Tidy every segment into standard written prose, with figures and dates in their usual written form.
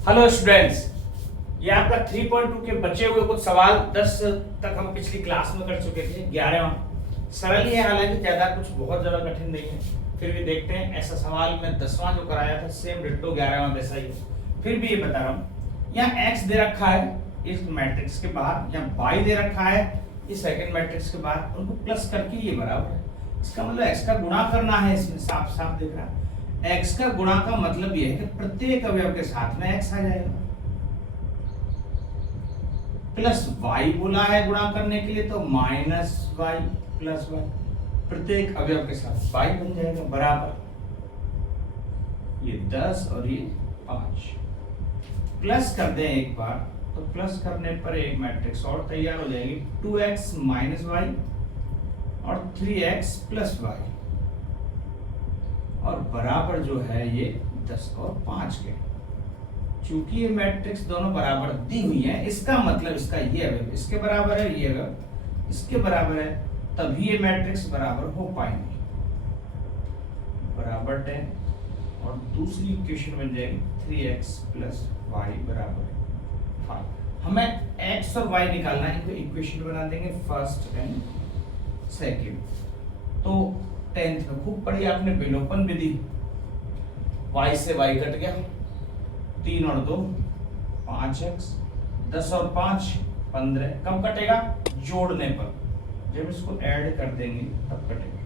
Hello students, ये आपका 3.2 के बचे हुए कुछ सवाल 10 तक हम पिछली क्लास में कर चुके थे। 11वां सरल ही है, हालांकि ज्यादा कुछ बहुत ज्यादा कठिन नहीं है। फिर भी देखते हैं, ऐसा सवाल मैं 10वां जो कराया था सेम डिट्टो 11वां वैसा ही है। फिर भी ये बता रहा हूँ, यहाँ x दे रखा है इस मैट्रिक्स के बाहर, यहाँ y दे रखा है इस सेकंड मैट्रिक्स के बाहर, उनको प्लस करके ये बराबर है। इसका मतलब x का गुणा करना है, इसमें साफ साफ दिख रहा है। x का गुणा का मतलब यह है कि प्रत्येक अवयव के साथ में x आ जाएगा, प्लस y बोला है गुणा करने के लिए, तो माइनस y प्लस y, प्रत्येक अवयव के साथ y बन जाएगा बराबर ये 10 और ये 5। प्लस कर दें एक बार, तो प्लस करने पर एक मैट्रिक्स और तैयार हो जाएगी, 2x माइनस y और 3x प्लस y, और बराबर जो है ये 10 और 5 के। चूंकि ये मैट्रिक्स दोनों बराबर दी हुई है, इसका मतलब इसका ये अवयव इसके बराबर है, ये अवयव इसके बराबर है, तभी ये मैट्रिक्स बराबर हो पाएंगे। बराबर 10 और दूसरी इक्वेशन बन जाएगी 3x प्लस y बराबर 5। हमें x और y निकालना है, इनको इक्वेशन बना देंगे फर्स्ट एंड सेकंड। तो 10th में खूब पढ़ी आपने विलोपन विधि, y से y कट गया, 3 और 2 5x, 10 और 5 15। कब कटेगा? जोड़ने पर, जब इसको ऐड कर देंगे तब कटेगा,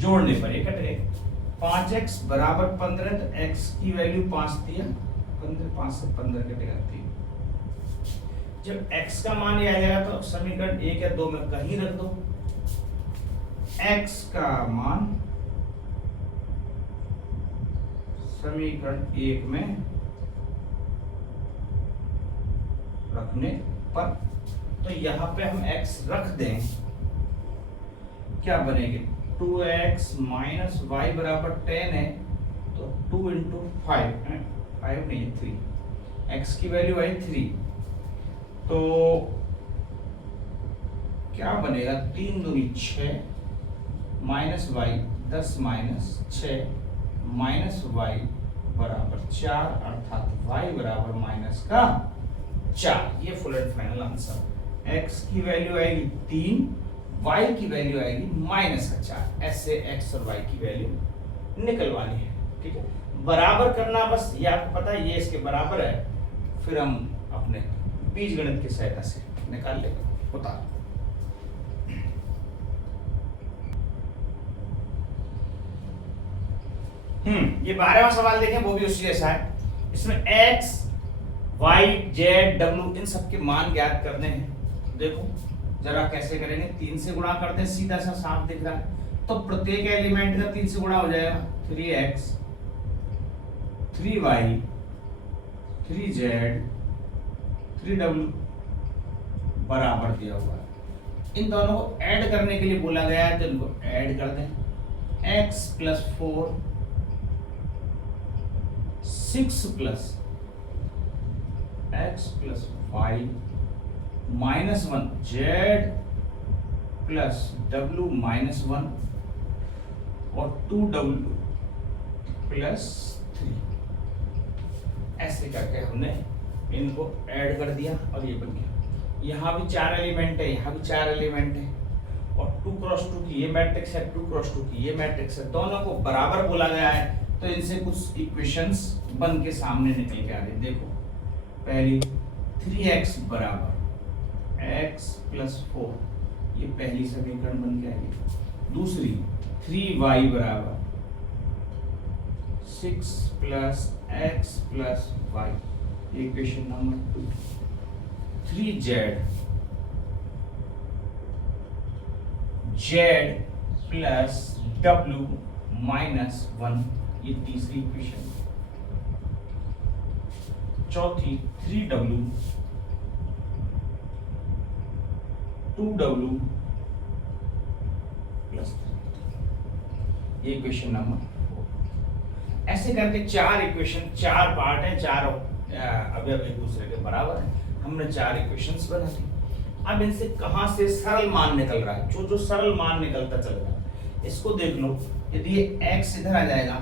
जोड़ने पर ये कटेगा। 5x बराबर 15, तो x की वैल्यू 5 दिया, 15 5 से 15 कटेगा 3। जब x का मान ये आ जाएगा तो समीकरण 1 या 2 में कहीं रख दो, x का मान समीकरण 1 में रखने पर, तो यहां पे हम x रख दें, क्या बनेगी? 2x माइनस y बराबर 10 है, तो 2 इंटू 5 नहीं 3, x की वैल्यू आई 3, तो क्या बनेगा? 3 दूनी 6 minus y 10 minus 6 minus y बराबर 4, अर्थात y बराबर माइनस का 4। ये full and final answer. x की वैल्यू आएगी 3, y की वैल्यू आएगी माइनस का 4। ऐसे x और y की वैल्यू निकलवानी है, ठीक है। बराबर करना बस, ये आपको पता है, ये इसके बराबर है, फिर हम अपने बीजगणित की सहायता से निकाल लेंगे। होता ये 12वां सवाल देखें, वो भी उसी जैसा है। इसमें x, y, z, w इन सब के मान ज्ञात करने हैं। देखो जरा कैसे करेंगे, 3 से गुणा करते हैं, सीधा सा साफ दिख रहा है, तो प्रत्येक एलिमेंट का 3 से गुणा हो जाएगा। 3x 3y 3z 3w बराबर दिया हुआ है। इन दोनों को ऐड करने के लिए बोला गया है, तो इनको ऐड कर दें। x plus 4 6 plus x plus 5 minus 1 z plus w minus 1 और 2w प्लस 3। ऐसे करके हमने इनको ऐड कर दिया और ये बन गया। यहाँ भी 4 एलिमेंट है, यहाँ भी 4 एलिमेंट है, और 2 क्रॉस 2 की ये मैट्रिक्स है, 2 क्रॉस 2 की ये मैट्रिक्स है, दोनों को बराबर बोला गया है, तो इनसे कुछ इक्वेशंस बन के सामने निकल के आ रही। देखो पहली 3x बराबर x प्लस 4, ये पहली समीकरण बन के आएगी। दूसरी 3y बराबर 6 plus x plus y, equation number 2। 3z z plus w minus 1, ये तीसरी इक्वेशन। चौथी 3w 2w प्लस 3, ये इक्वेशन नंबर 4। ऐसे करके 4 इक्वेशन, 4 पार्ट है, 4 अवयव एक दूसरे के बराबर है, हमने 4 इक्वेशंस बना ली। अब इनसे कहां से सरल मान निकल रहा है, जो जो सरल मान निकलता चल रहा है, इसको देख लो। यदि ये x इधर आ जाएगा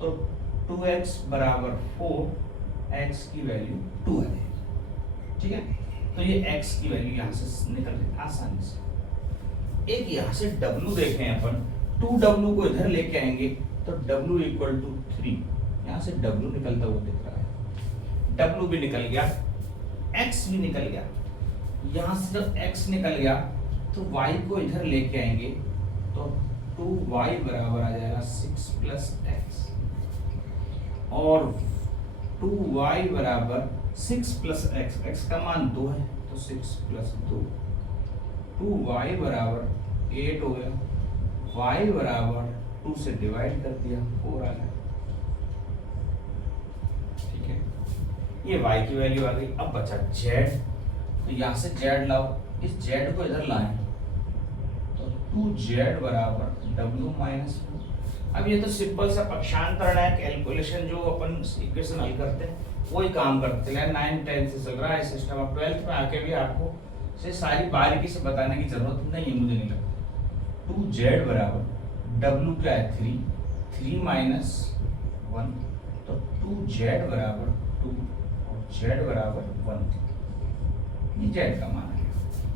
तो 2x बराबर 4 x की वैल्यू 2 आ जाएगी। ठीक है, तो ये x की वैल्यू यहाँ से निकल गई आसानी से। एक यहाँ से w देखें अपन, 2w को इधर लेके आएंगे तो w इक्वल टू 3, यहाँ से w निकलता हुआ दिख रहा है, w भी निकल गया, x भी निकल गया। यहाँ से जब x निकल गया तो y को इधर लेके आएंगे तो 2y बराबर आ जाएगा 6 प्लस x, और 2y बराबर 6 प्लस x, x का मान 2 है तो 6 प्लस 2, 2y बराबर 8 हो गया, y बराबर 2 से डिवाइड कर दिया 4 आ गया। ठीक है, ये y की वैल्यू आ गई। अब बचा z, तो यहाँ से z लाओ, इस z को इधर लाएं तो 2z बराबर w माइनस। अब ये तो सिंपल सा पक्षांतरण है, कैलकुलेशन जो अपन इक्वेशन हल करते हैं वही काम करते हैं। 9 10 से चल रहा है सिस्टम, अब 12th में आके भी आपको से सारी बारीकी से बताने की जरूरत नहीं है, मुझे नहीं लगता। 2z बराबर w क्या है 3, 3 माइनस 1, तो 2z बराबर 2 और z बराबर 1, ये z का मान है।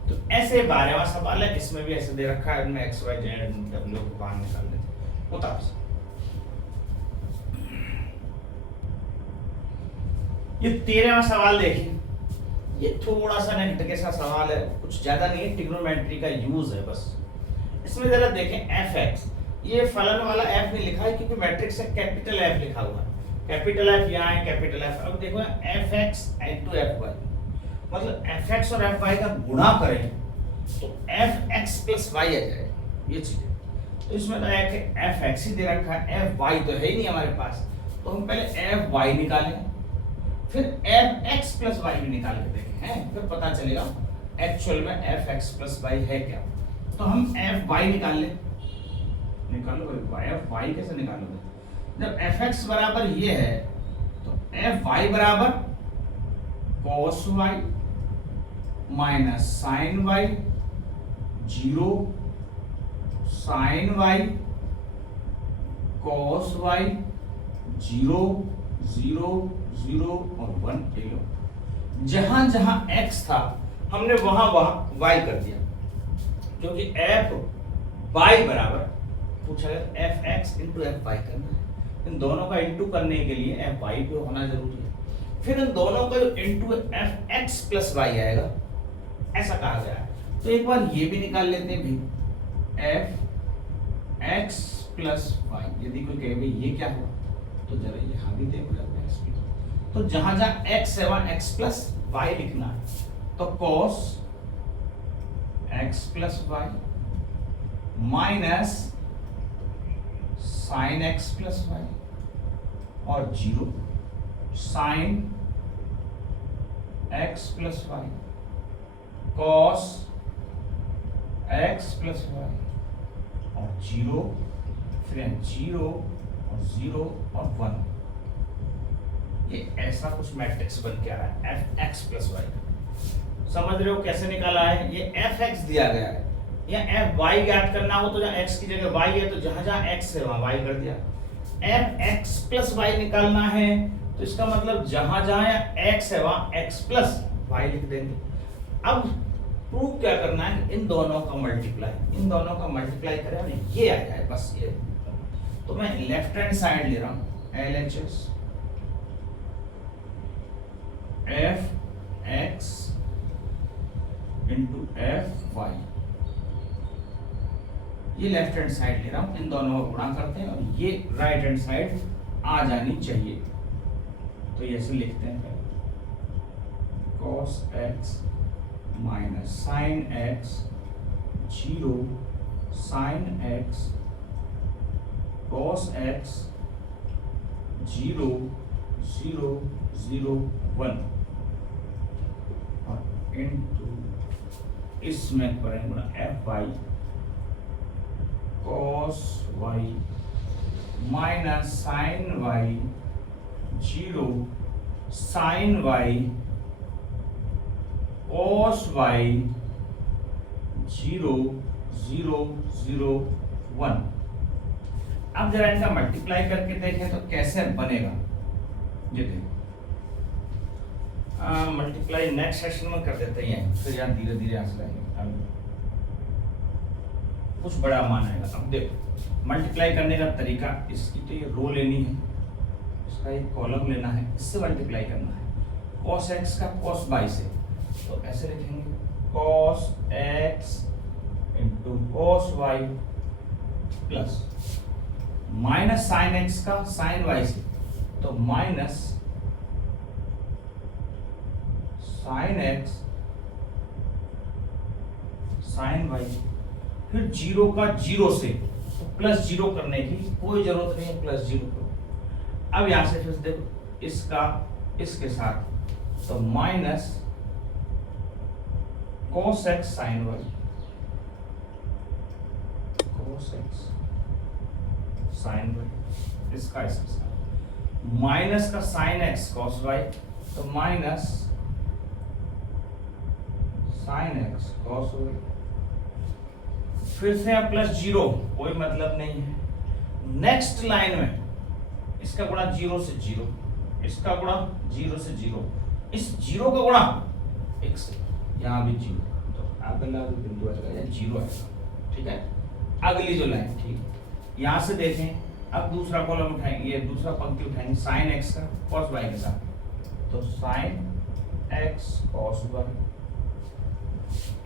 तो ऐसे 12वां सवाल है, इसमें भी ऐसे दे रखा है, इनमें x y z w को बाहर निकाल लेते उतार से। ये 13वां सवाल देखिए, ये थोड़ा सा नेगेटिव सा सवाल है, कुछ ज्यादा नहीं है, ट्रिग्नोमेट्री का यूज है बस। इसमें जरा देखें fx, ये फलन वाला f नहीं लिखा है क्योंकि मैट्रिक्स से कैपिटल F लिखा हुआ है, कैपिटल F यहाँ है, कैपिटल F। अब देखो fx into fy, मतलब fx और fy का गुणा करें तो fx प्लस y आ जाए, ये चीज। तो इसमें तो है कि fx ही दे रखा है, fy तो है ही नहीं हमारे पास, तो हम पहले fy निकालें, फिर fx प्लस y भी निकाल के देखें, हैं, फिर पता चलेगा एक्चुअल में fx प्लस y है क्या। तो हम fy निकाल लें, निकालो भाई, fy कैसे निकालोगे? जब fx बराबर ये है तो fy बराबर cos y minus sine y, 0 sine y cos y, 0 0 0 और 1 ले लो। जहां जहां x था हमने वहां वहां y कर दिया, क्योंकि fy बराबर पूछा गया fx into fy करना है, इन दोनों का इंटू करने के लिए fy पे होना जरूरी है। फिर इन दोनों का जो इंटू fx प्लस y आएगा, ऐसा कहा गया है। तो एक बार ये भी निकाल लेते हैं भी, fx प्लस y। यदि कोई कहे भाई ये क्या हुआ, तो जरा यहाँ भी देखो जाते हैं। तो जहां जहां x है वहां x प्लस y लिखना है, तो cos x plus y minus sine x plus y और 0 sine x plus y cos x plus y और 0, फिर 0 और 0 और 1। ये ऐसा कुछ मैट्रिक्स बन के आ रहा है fx प्लस y। समझ रहे हो कैसे निकाला है? ये fx दिया गया है, या fy ज्ञात करना हो तो जहां x की जगह y है तो जहां जहां x है वहां y कर दिया। fx प्लस y निकालना है तो इसका मतलब जहां जहां x है वहां x प्लस y लिख देंगे। अब प्रूव क्या करना है, इन दोनों का मल्टीप्लाई करें और ये आ जाए, बस ये। तो मैं लेफ्ट हैंड साइड ले रहा हूं, LHS fx into fy, ये लेफ्ट हैंड साइड ले रहा हूं, इन दोनों को गुणा करते हैं और ये राइट हैंड साइड आ जानी चाहिए। तो ये ऐसे लिखते हैं पहले, cos x minus sine x, 0 sine x cos x, 0 0 0 1 और इनटू इसमें करेंगे fy cos y minus sine y, 0 sine y cos y, 0 0 0 1। अब जरा इनका मल्टीप्लाई करके देखें तो कैसे बनेगा। ये देखो मल्टीप्लाई नेक्स्ट सेशन में कर देते हैं, फिर यार धीरे धीरे आंसर आएंगे, कुछ बड़ा मान आएगा। अब देखो मल्टीप्लाई करने का तरीका, इसकी तो ये रो लेनी है, इसका एक कॉलम लेना है, इससे मल्टीप्लाई करना है। cos x का cos y से, तो ऐसे लिखेंगे cos x into cos y plus minus sine x का साइन y से, तो minus sine x sine y, फिर जीरो का जीरो से, तो प्लस जीरो करने की कोई जरूरत नहीं है, प्लस जीरो करो। अब यहां से फिर देखो इसका इसके साथ, तो minus cos x sine y, cos x sine y, इसका इसके साथ माइनस का साइन x cos y, तो minus sine x cos y, फिर से अब प्लस जीरो, कोई मतलब नहीं है। नेक्स्ट लाइन में इसका गुणा जीरो से जीरो, इसका गुणा जीरो से जीरो, इस जीरो का गुणा एक से, यहां भी जीरो, तो अगला जो बिंदु आएगा या जीरो आएगा, ठीक है। अगली जो लाइन, ठीक, यहां से देखें, अब दूसरा कॉलम उठाएंगे, ये दूसरा पंक्ति उठाएंगे साइन एक्स का cos y के साथ, तो साइन x cos y,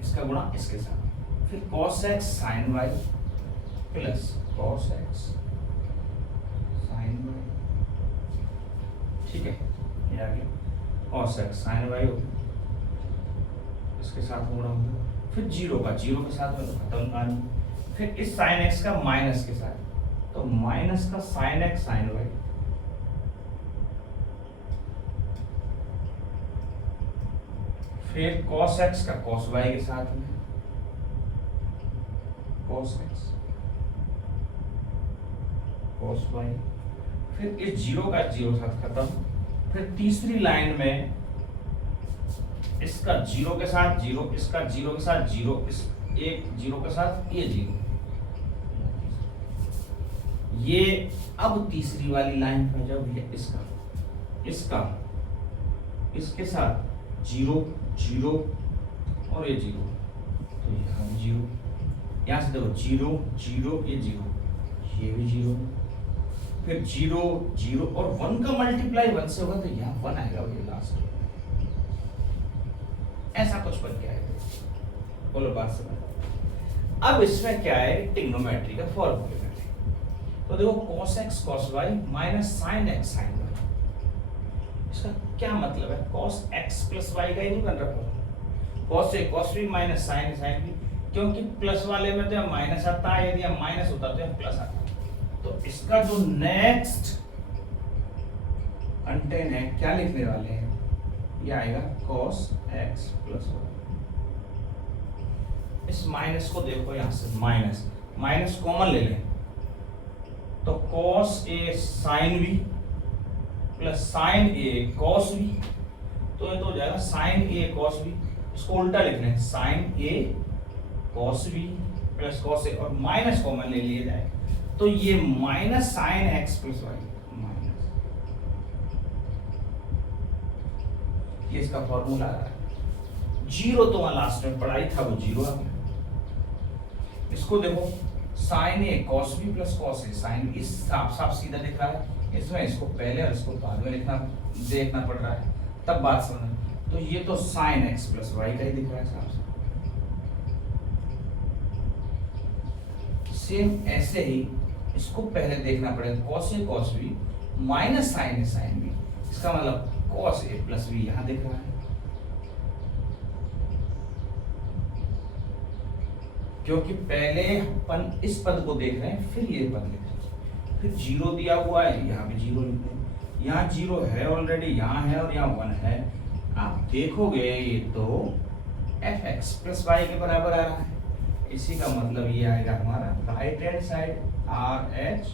इसका गुणा इसके साथ, फिर cos x sin y plus cos x sin y, ठीक है, ये आ गया cos x sin y हो गया, इसके साथ गुणा हो गया, फिर जीरो का जीरो के साथ में तो खत्म कहानी, फिर इस sin x का माइनस के साथ, तो माइनस का sin x sin y, फिर cos x का cos y के साथ में cos x cos y, फिर इस जीरो का जीरो साथ खत्म, फिर तीसरी लाइन में इसका जीरो के साथ जीरो, इसका जीरो के साथ जीरो, इस एक जीरो के साथ ये जीरो, ये अब तीसरी वाली लाइन पर जब ये इसका इसके साथ जीरो जीरो और ये जीरो, तो यहाँ जीरो, यहाँ से देखो जीरो जीरो, ये जीरो, ये भी जीरो, फिर जीरो जीरो और वन का मल्टीप्लाई वन से होगा, तो यहाँ वन आएगा, ये लास्ट, ऐसा कुछ बन के आएगा। बोलो बात समझ। अब इसमें क्या है, ट्रिग्नोमेट्री का फॉर्मूला, तो देखो cos x cos y minus sin x sin y, इसका क्या मतलब है, cos x प्लस y का ही नहीं बन रहा, cos a cos b minus sin sin b, क्योंकि प्लस वाले में तो यहाँ माइनस आता है, यदि यहाँ माइनस होता तो यहाँ प्लस आता है, तो इसका जो नेक्स्ट कंटेंट है, क्या लिखने वाले हैं, ये आएगा cos x प्लस y। इस माइनस को देखो, यहाँ से माइनस माइनस कॉमन ले लें, तो cos a sin v plus sin a cos v, तो ये तो हो जाएगा sin a cos v, इसको उल्टा लिख लें, sin a cos v plus cos a, और माइनस कॉमन ले लिया जाए, तो ये minus sin x plus y minus, ये इसका फॉर्मूला आ रहा है। जीरो तो वहां लास्ट में पढ़ाई था, वो जीरो आ गया। इसको देखो sin a cos b plus cos a sin b, इस साफ साफ सीधा दिख रहा है, इसमें इसको पहले और इसको बाद में लिखना देखना पड़ रहा है, तब बात समझना। तो ये तो sin x प्लस y का ही दिख रहा है साफ साफ। सेम ऐसे ही इसको पहले देखना पड़ेगा, cos a cos b minus sin a sin b, इसका मतलब cos a प्लस b यहाँ दिख रहा है, क्योंकि पहले अपन इस पद को देख रहे हैं, फिर ये पद लिख रहे हैं, फिर जीरो दिया हुआ है, यहाँ भी जीरो लिख रहे हैं, यहाँ जीरो है ऑलरेडी, यहाँ है और यहाँ वन है। आप देखोगे ये तो fx प्लस y के बराबर आ रहा है, इसी का मतलब ये आएगा हमारा राइट हैंड साइड RH,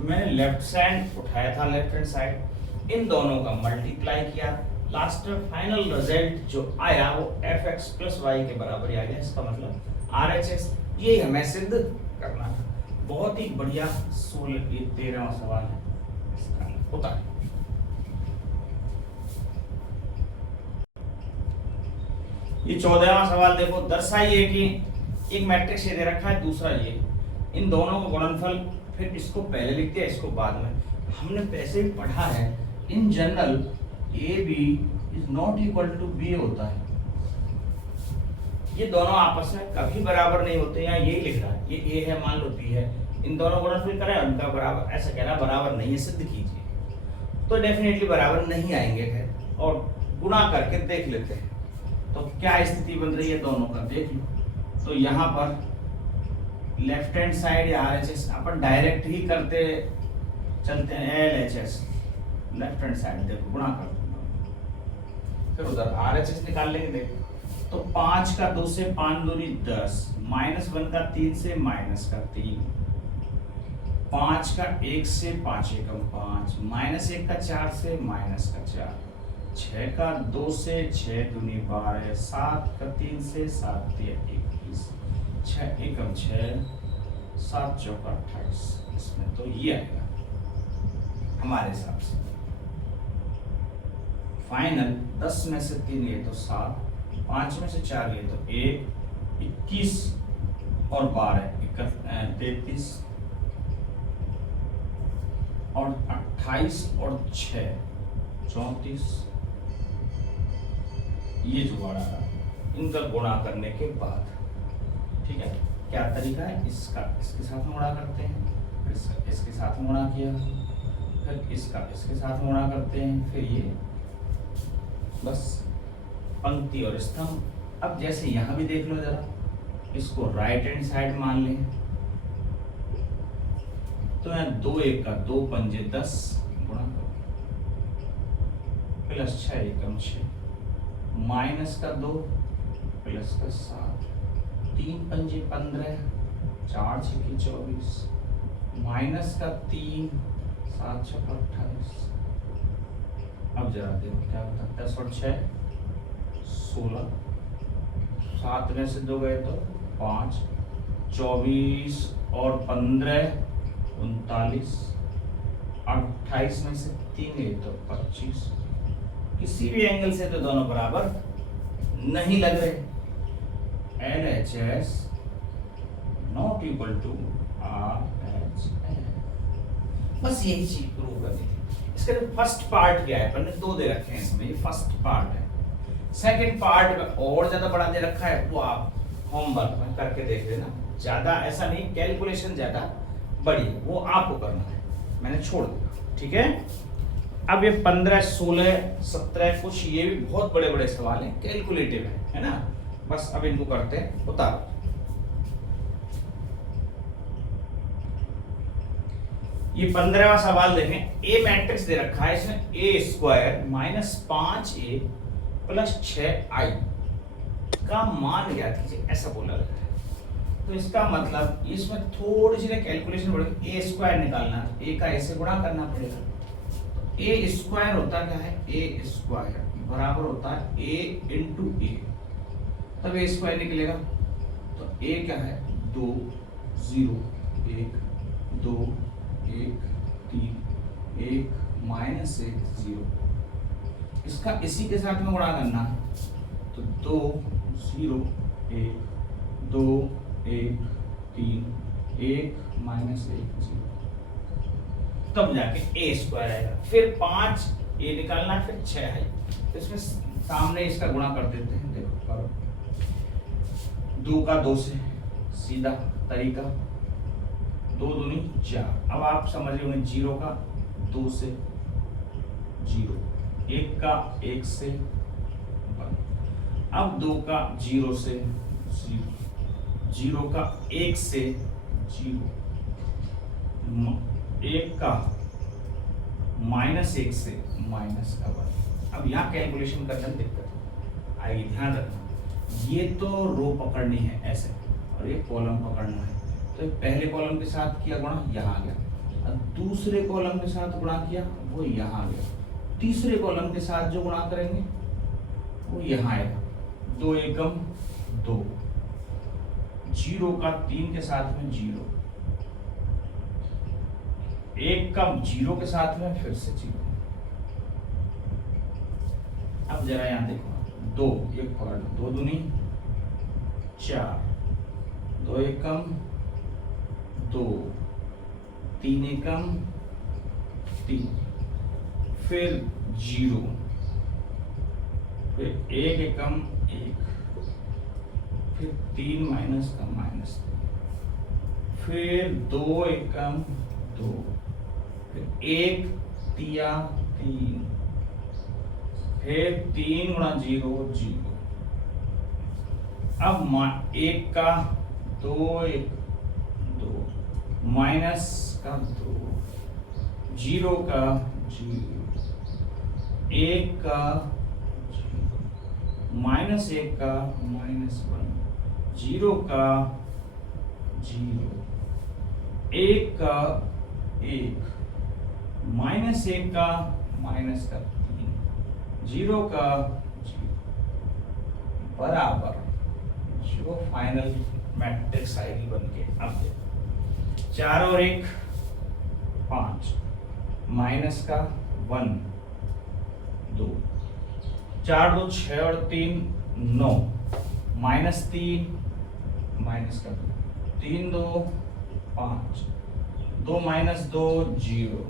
मैंने लेफ्ट साइड उठाया था, लेफ्ट हैंड साइड, इन दोनों का मल्टीप्लाई किया, लास्ट में फाइनल रिजल्ट जो आया वो fx प्लस y के बराबर आ गया, इसका मतलब RHS, ये हमें सिद्ध करना है। बहुत ही बढ़िया 13वां सवाल है, इसका होता है। ये 14वां सवाल देखो, दर्शाइए कि एक मैट्रिक्स ये दे रखा है, दूसरा ये, इन दोनों का गुणनफल, फिर इसको पहले लिखते हैं इसको बाद में। हमने वैसे भी पढ़ा है in general A B is not equal to B होता है, ये दोनों आपस में कभी बराबर नहीं होते। यहाँ यही लिख रहा है, ये ए है मान लो बी है, इन दोनों को गुणनफल करें उनका बराबर, ऐसा कह रहा बराबर नहीं है, सिद्ध कीजिए, तो डेफिनेटली बराबर नहीं आएंगे। खैर और गुणा करके देख लेते हैं तो क्या स्थिति बन रही है दोनों का, देख लो। तो यहाँ पर लेफ्ट हैंड साइड या RHS अपन डायरेक्ट ही करते चलते हैं, LHS लेफ्ट हैंड साइड देखो गुणा कर, फिर उधर RHS निकाल लेंगे। देखो तो 5 का 2 से 5 दूनी 10, -1 का 3 से -3, 5 का 1 से 5 एकम 5, -1 का 4 से -4, 6 का 2 से 6 दूनी 12, 7 का 3 से 7 तिया 21, 6 एकम 6, 7 चौका 28। इसमें तो ये आएगा हमारे हिसाब से फाइनल। 10 में से 3 ये तो 7, 5 में से 4 ये तो 1, 21 और 12 33 और 28 और 6 34, ये जुगाड़ आ रहा, इनका गुणा करने के बाद। ठीक है, क्या तरीका है इसका, इसके साथ में गुणा करते हैं, फिर इसके साथ में गुणा किया, फिर इसका इसके साथ में गुणा करते हैं, फिर ये बस पंक्ति और स्तंभ। अब जैसे यहां भी देख लो जरा, इसको राइट हैंड साइड मान लें तो यहाँ 2 1 का 2 पंजे 10 गुणा करो, प्लस 6 एकम 6, माइनस का 2 प्लस का 7, 3 पंजे 15, 4 छक्के 24, माइनस का 3, 7 छक्का 28। अब जरा देखो क्या होता है, 10 और 6 16, 7 में से 2 गए तो 5, 24 और 15 39, 28 में से 3 गए तो 25। किसी भी एंगल से तो दोनों बराबर नहीं लग रहे। LHS not equal to RHS, बस यही चीज प्रूव करनी थी। इसका फर्स्ट पार्ट क्या है, अपन ने 2 दे रखे हैं इसमें, ये फर्स्ट पार्ट है। सेकंड पार्ट में और ज्यादा बड़ा दे रखा है, वो आप होमवर्क में करके देख लेना। ज्यादा ऐसा नहीं, कैलकुलेशन ज्यादा बड़ी वो आपको करना है, मैंने छोड़ दिया। ठीक है, अब ये 15 16 17 कुछ ये भी बहुत बड़े बड़े सवाल हैं, कैलकुलेटिव है ना। बस अब इनको करते हैं उतार। ये 15वां सवाल देखें, ए मैट्रिक्स दे रखा है, इसमें a² -5a + 6i का मान ज्ञात कीजिए, ऐसा बोला गया है। तो इसका मतलब इसमें थोड़ी सी कैलकुलेशन बढ़ेगी, a² निकालना है, a का a से गुणा करना पड़ेगा। तो a² होता क्या है, a² बराबर होता है a × a, तब a² निकलेगा। तो a क्या है, 2 0 1 2 1 3 1 -1 0, इसका इसी के साथ में गुणा करना है। तो 2 0 1 2 1 3 1 -1 0, तब जाके a² आएगा। फिर 5 a निकालना है, फिर 6 है, तो इसमें सामने इसका गुणा कर देते हैं। देखो करो, 2 का 2 से सीधा तरीका, 2 दूनी 4। अब आप समझ रहे होंगे, 0 का 2 से 0, 1 का 1 से 1, अब 2 का 0 से 0, 0 का 1 से 0, 1 का -1 से -1। अब यहाँ कैलकुलेशन करने में दिक्कत आएगी, ध्यान रखना। ये तो रो पकड़नी है ऐसे, और ये कॉलम पकड़ना है। तो पहले कॉलम के साथ किया गुणा, यहाँ आ गया, और दूसरे कॉलम के साथ गुणा किया, वो यहाँ आ गया। तीसरे कॉलम के साथ जो गुणा करेंगे वो यहाँ आएगा, 2 एकम 2, 0 का 3 के साथ में 0, 1 का 0 के साथ में फिर से 0। अब जरा यहाँ देखो, 2 एक पकड़ लो, 2 दूनी 4, 2 एकम 2, 3 एकम 3, फिर 0, फिर 1 एकम 1, फिर 3 माइनस का माइनस, फिर 2 एकम 2, फिर 1 तिया 3, फिर 3 गुणा 0 0। अब 1 का 2 1 2, माइनस का 2, 0 का 0, 1 का 0, माइनस 1 का -1, 0 का 0, 1 का 1, माइनस 1 का माइनस का 3, 0 का 0 बराबर जो फाइनल मैट्रिक्स आएगी बन के। अब 4 और 1 5, माइनस का 1 2, 4 2 6 और 3 9, माइनस 3 माइनस का 3 2 5, 2 माइनस 2 0,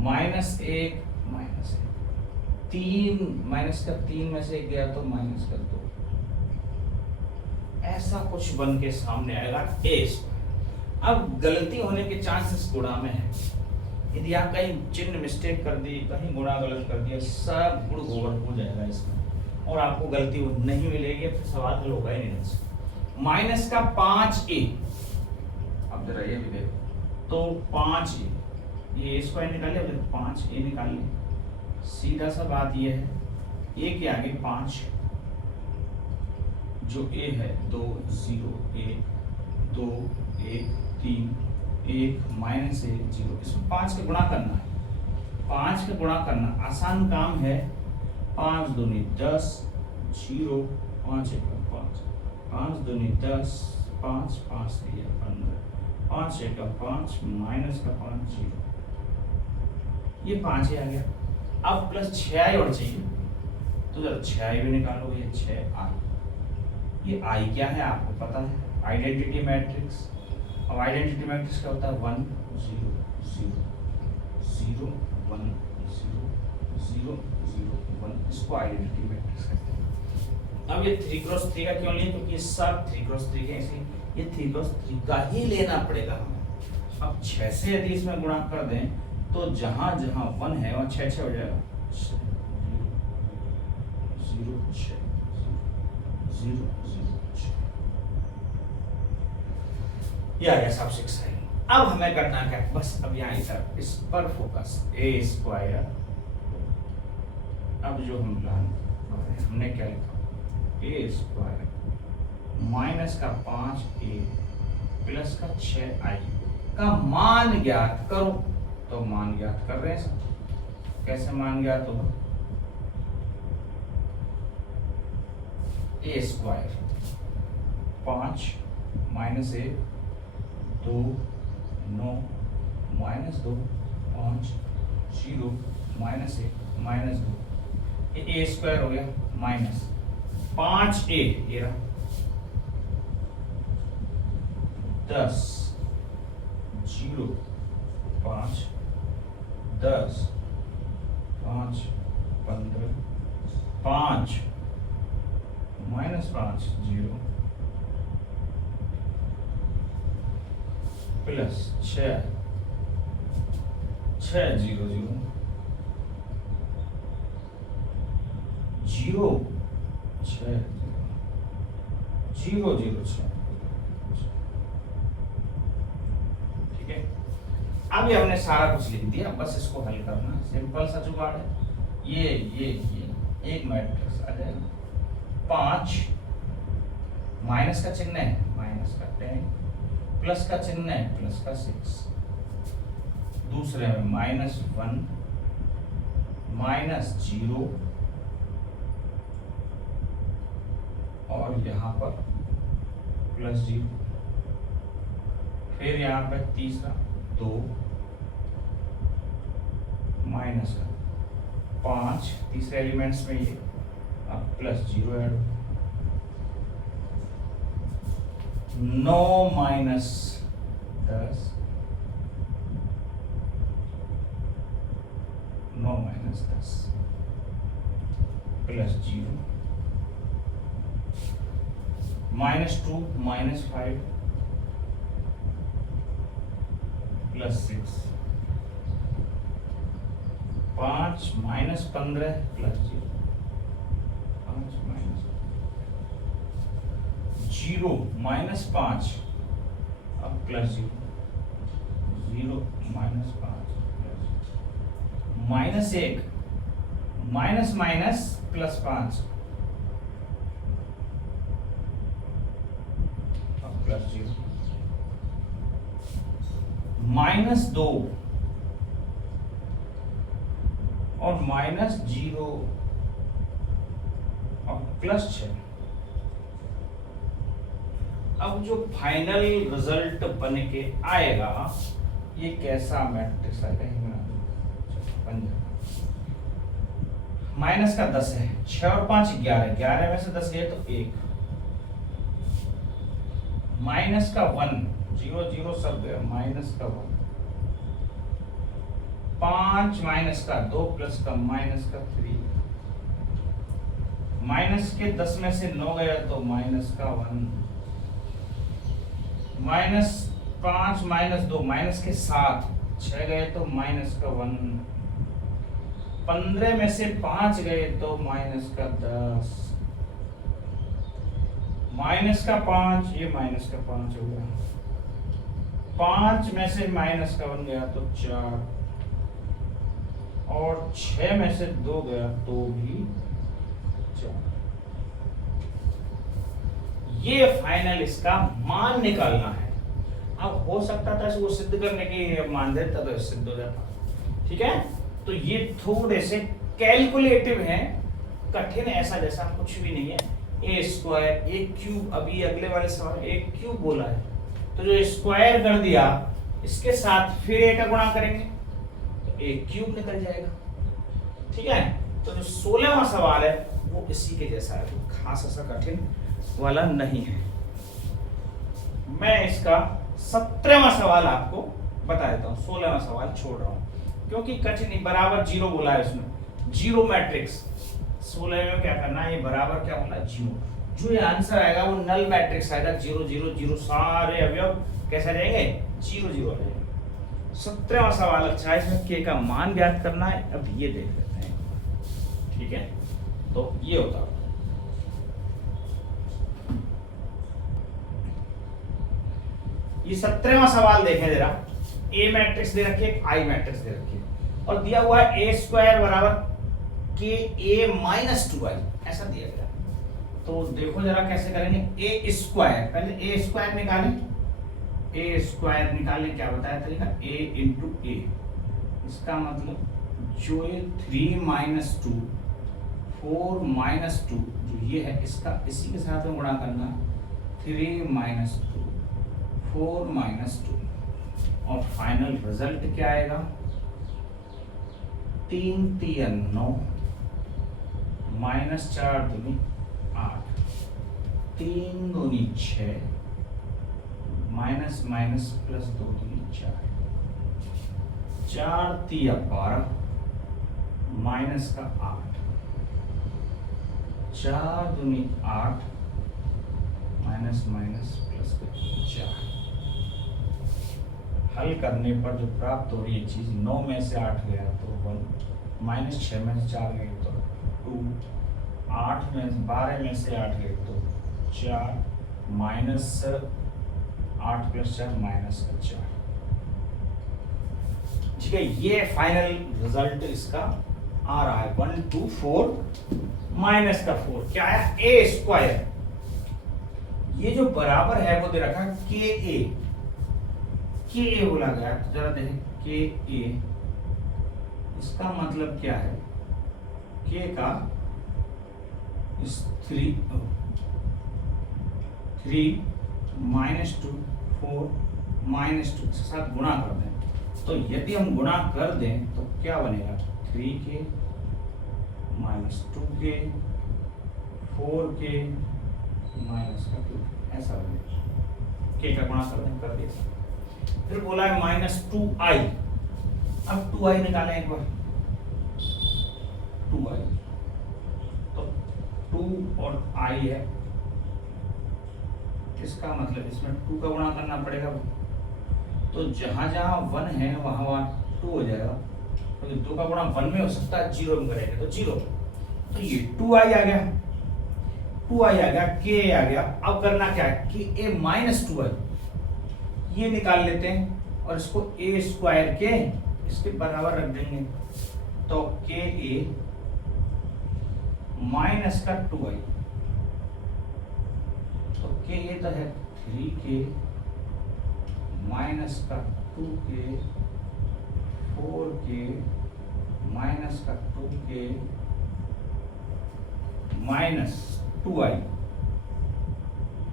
माइनस 1 माइनस 1, 3 माइनस का 3 में से गया तो माइनस का 2, ऐसा कुछ बन के सामने आएगा एस। अब गलती होने के चांसेस गुणा में है। यदि आप कहीं चिन्ह मिस्टेक कर दी, कहीं गुणा गलत कर दिया, सब गुण गोबर हो जाएगा इसमें और आपको गलती नहीं मिलेगी, फिर सवाल हल होगा ही नहीं। माइनस का 5a, अब जरा ये भी देखो, तो 5a, ये स्क्वायर निकालिए, 5a निकालिए, सीधा सा बात ये है, a के आगे 5, जो a है 2 0 1 2 1 3 1 माइनस 1 0, इसमें 5 का गुणा करना है। 5 का गुणा करना आसान काम है। 5 दूनी 10, 0 5 1 5, 5 दूनी 10, 5 5 1 15, 5 1 5, माइनस का 5 0, ये 5 ही आ गया। अब प्लस 6i और चाहिए, तो जरा 6i भी निकालो, ये 6i। ये i क्या है आपको पता है, आइडेंटिटी मैट्रिक्स। अब आइडेंटिटी मैट्रिक्स क्या होता है, 1 0 0 0 1 0 0 0 1, इसको आइडेंटिटी मैट्रिक्स कहते हैं। अब ये 3x3 का क्यों लिए, क्योंकि ये सब 3x3 के, इसलिए ये 3x3 का ही लेना पड़ेगा हमें। अब 6 से यदि इसमें गुणा कर दें तो जहां जहां 1 है वहां 6 6 हो जाएगा, 0 6 0 0 6, ये आ गया सब 6 है। अब हमें करना क्या, बस अब यहाँ इधर इस पर फोकस, a स्क्वायर। अब जो हमने क्या लिखा, a स्क्वायर माइनस का 5a प्लस का 6i का मान ज्ञात करो। तो मान ज्ञात कर रहे हैं सब, कैसे मान ज्ञात होगा, a square 5 minus 1 2 9 minus 2 5 0 minus 1 minus 2, ये a स्क्वायर हो गया माइनस 5a, ये रहा 10 0 5 10 5 15 5 माइनस 5 0 प्लस 6 6 0 0 0 6 0 0 6, ठीक है। अब ये हमने सारा कुछ लिख दिया, बस इसको हल करना, सिंपल सा जुगाड़ है। ये एक मैट्रिक्स आ जाएगा, 5 माइनस का चिन्ह है माइनस का 10, प्लस का चिन्ह है प्लस का 6, दूसरे में -1 -0 और यहाँ पर +0, फिर यहाँ पे तीसरा 2 माइनस का 5, तीसरे एलिमेंट्स में ये, अब plus 0 add, 9 minus 10, 9 minus 10 plus 0, -2 -5 plus 6, 5 -15 plus 0, 5 minus 0 -5 अब plus 0, 0 -5 plus -1 minus minus plus 5 अब प्लस 0, -2 और -0 अब प्लस 6। अब जो फाइनल रिजल्ट बन के आएगा ये कैसा मैट्रिक्स आएगा, माइनस का 10 है, 6 और 5 11, 11 में से 10 गए तो 1, माइनस का 1, 0 0 सब गया, माइनस का 1, 5 माइनस का 2 प्लस का माइनस का 3, माइनस के 10 में से 9 गया तो माइनस का 1, -5 -2 माइनस के 7, 6 गए तो माइनस का 1, 15 में से 5 गए तो माइनस का 10, माइनस का 5, ये माइनस का 5 हो गया, 5 में से माइनस का 1 गया तो 4, और 6 में से 2 गया तो भी 4। ये फाइनल इसका मान निकालना है। अब हो सकता था इसको सिद्ध करने के मान देता तो सिद्ध हो जाता, ठीक है। तो ये थोड़े से कैलकुलेटिव हैं, कठिन ऐसा जैसा कुछ भी नहीं है। ए स्क्वायर, ए क्यूब, अभी अगले वाले सवाल ए क्यूब बोला है तो जो स्क्वायर कर दिया इसके साथ फिर ए का गुणा करेंगे तो ए क्यूब निकल जाएगा, ठीक है। तो जो 16वां सवाल है वो इसी के जैसा है, तो खास ऐसा कठिन वाला नहीं है। मैं इसका 17वां सवाल आपको बता देता हूँ, 16वां सवाल छोड़ रहा हूँ क्योंकि कठिन, बराबर 0 बोला है इसमें, 0 मैट्रिक्स। 16 में क्या करना है, ये बराबर क्या बोला, 0। जो ये आंसर आएगा वो नल मैट्रिक्स आएगा, 0 0 0, सारे अवयव कैसे रहेंगे, 0 0 रहेंगे। 17वां सवाल अच्छा है, इसमें के का मान ज्ञात करना है। अब ये देख लेते हैं, ठीक है। तो ये होता है, ये 17वां सवाल देखें जरा। ए मैट्रिक्स दे रखी है, आई मैट्रिक्स दे रखी है और दिया हुआ है ए स्क्वायर बराबर के ए माइनस 2i, ऐसा दिया गया। तो देखो जरा कैसे करेंगे। ए स्क्वायर, पहले ए स्क्वायर निकालें, ए स्क्वायर निकालने क्या बताया तरीका, ए इंटू ए। इसका मतलब जो ये 3 माइनस 2 4 माइनस 2 जो ये है, इसका इसी के साथ में गुणा करना, 3 माइनस 2 4 माइनस 2, और फाइनल रिजल्ट क्या आएगा, 3 3 9 माइनस 4 दूनी 8, 3 दूनी 6 माइनस माइनस प्लस 2 दूनी 4, 4 3 12 माइनस का 8, 4 दूनी 8 माइनस माइनस प्लस 4। हल करने पर जो प्राप्त हो रही है चीज, 9 में से 8 गया तो 1, माइनस 6 में से 4 गए तो 2, 8 में 12 में से 8 गए तो 4, माइनस 8 प्लस 4 माइनस का 4, ठीक है। ये फाइनल रिजल्ट इसका आ रहा है 1 2 4 माइनस का 4, क्या है, ए स्क्वायर। ये जो बराबर है वो दे रखा के ए बोला गया, तो जरा देखें के ए, इसका मतलब क्या है, के का 3 माइनस 2 4 माइनस 2 के साथ गुणा कर दें, तो यदि हम गुणा कर दें तो क्या बनेगा, 3k minus 2k 4k minus का 2 ऐसा बनेगा। k का गुणा कर दिया। फिर बोला है -2i। अब 2i निकालें एक बार। 2i तो 2 और i है, इसका मतलब इसमें 2 का गुणा करना पड़ेगा। तो जहां जहां 1 है वहां वहां 2 हो जाएगा, क्योंकि तो 2 का गुणा 1 में हो सकता है, 0 में करेंगे तो 0। तो ये 2i आ गया, 2i आ गया, k आ गया। अब करना क्या है कि a माइनस 2i ये निकाल लेते हैं और इसको a स्क्वायर के इसके बराबर रख देंगे। तो k a माइनस का 2i, तो k a तो है 3k माइनस का 2k, 4k माइनस का 2k minus 2i,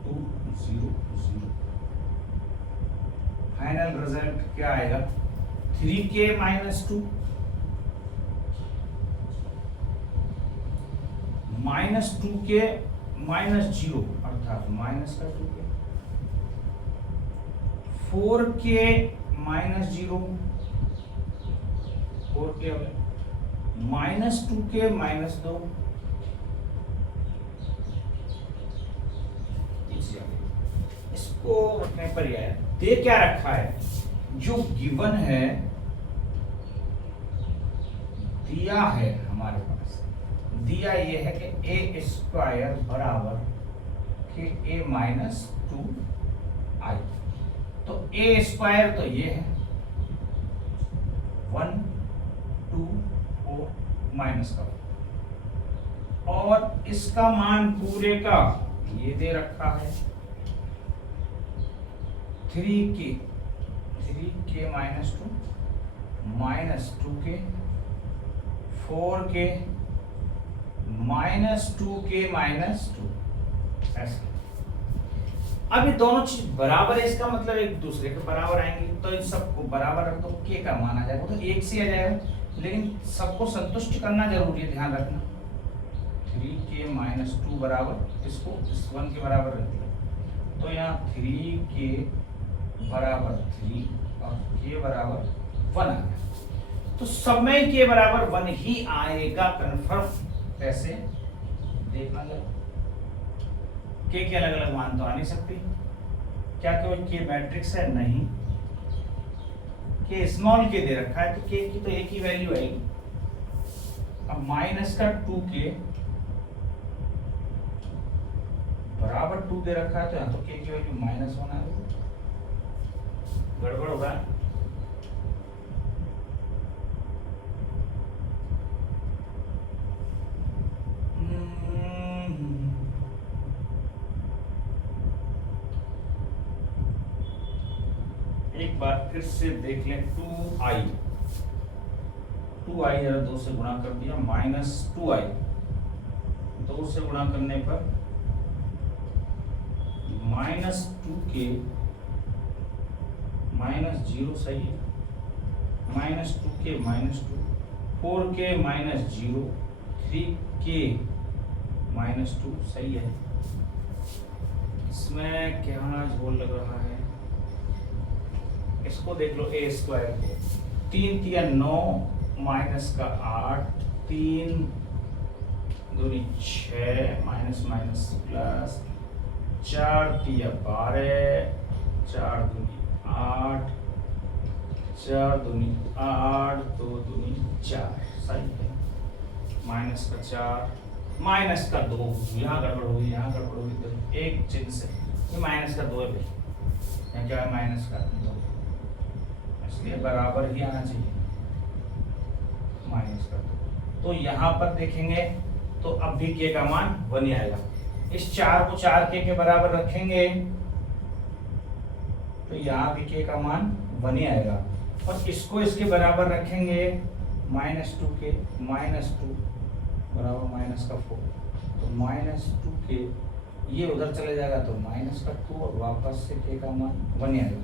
2 0 0। Final result क्या आएगा? 3k minus 2 minus 2k minus 0 अर्थात माइनस का 2k, 4k minus 0, 4k minus 2k minus 2। इसको रखने पर यह दे क्या रखा है, जो गिवन है दिया है हमारे पास, दिया ये है कि a स्क्वायर बराबर के a माइनस 2i। तो a स्क्वायर तो ये है 1 2 4 माइनस का, और इसका मान पूरे का ये दे रखा है 3k minus 2 minus 2k, 4k minus 2k minus 2। ऐसा अब ये दोनों चीज बराबर है, इसका मतलब एक दूसरे के बराबर आएंगे, तो इन सबको बराबर रख दो, k का मान आ जाएगा, तो एक से आ जाएगा, लेकिन सबको संतुष्ट करना जरूरी है, ध्यान रखना। 3k माइनस 2 बराबर इसको इस 1 के बराबर रख दिया, तो यहाँ 3k बराबर 3 और k बराबर 1 आ गया। तो सब में k बराबर 1 ही आएगा कंफर्म। कैसे देखना जरा, k के अलग अलग मान तो आ नहीं सकती, क्या केवल k मैट्रिक्स है? नहीं, k स्मॉल k दे रखा है, तो k की तो एक ही वैल्यू आएगी। अब माइनस का 2k बराबर 2 दे रखा है, तो यहाँ तो k की वैल्यू -1 आ गई, गड़बड़ होगा। एक बार फिर से देख लें, 2i जरा 2 से गुणा कर दिया, माइनस 2i 2 से गुणा करने पर माइनस 2k माइनस 0 सही है, minus 2k minus 2, 4k minus 0, 3k minus 2 सही है। इसमें क्या झोल लग रहा है, इसको देख लो, a स्क्वायर को 3 तिया 9 माइनस का 8, 3 दूनी 6 माइनस माइनस प्लस, 4 तिया 12, 4 दूनी 8, 4 दूनी 8, 2 दूनी 4 सही है। माइनस का 4 माइनस का 2, यहाँ गड़बड़ होगी, यहाँ गड़बड़ होगी, तो एक चिन्ह से ये माइनस का 2 है भाई, यहाँ क्या है माइनस का 2, इसलिए बराबर ही आना चाहिए माइनस का 2। तो यहाँ पर देखेंगे तो अब भी k का मान 1 ही आएगा। इस 4 को 4k के बराबर रखेंगे तो यहाँ भी k का मान 1 ही आएगा, और इसको इसके बराबर रखेंगे -2k माइनस 2 बराबर माइनस का 4, तो -2k ये उधर चले जाएगा तो माइनस का 2, और वापस से k का मान 1 ही आएगा।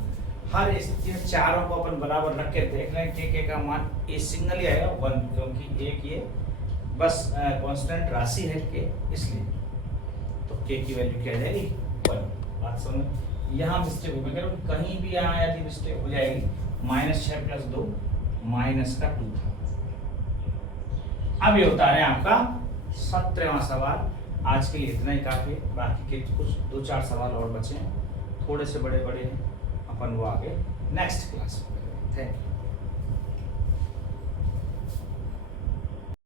हर इस चारों को अपन बराबर रख के देख लें, k का मान ए सिंगल ही आएगा 1, क्योंकि एक ये बस कांस्टेंट राशि है k, इसलिए तो के की वैल्यू क्या आ जाएगी 1। बात समझ, यहाँ मिस्टेक होगी, अगर कहीं भी यहाँ यदि मिस्टेक हो जाएगी, -6 + 2 -2 था। अब ये होता है आपका 17वां सवाल। आज के लिए इतना ही काफी है, बाकी के कुछ 2-4 सवाल और बचे हैं, थोड़े से बड़े बड़े हैं, अपन वो आगे नेक्स्ट क्लास में। Thank you.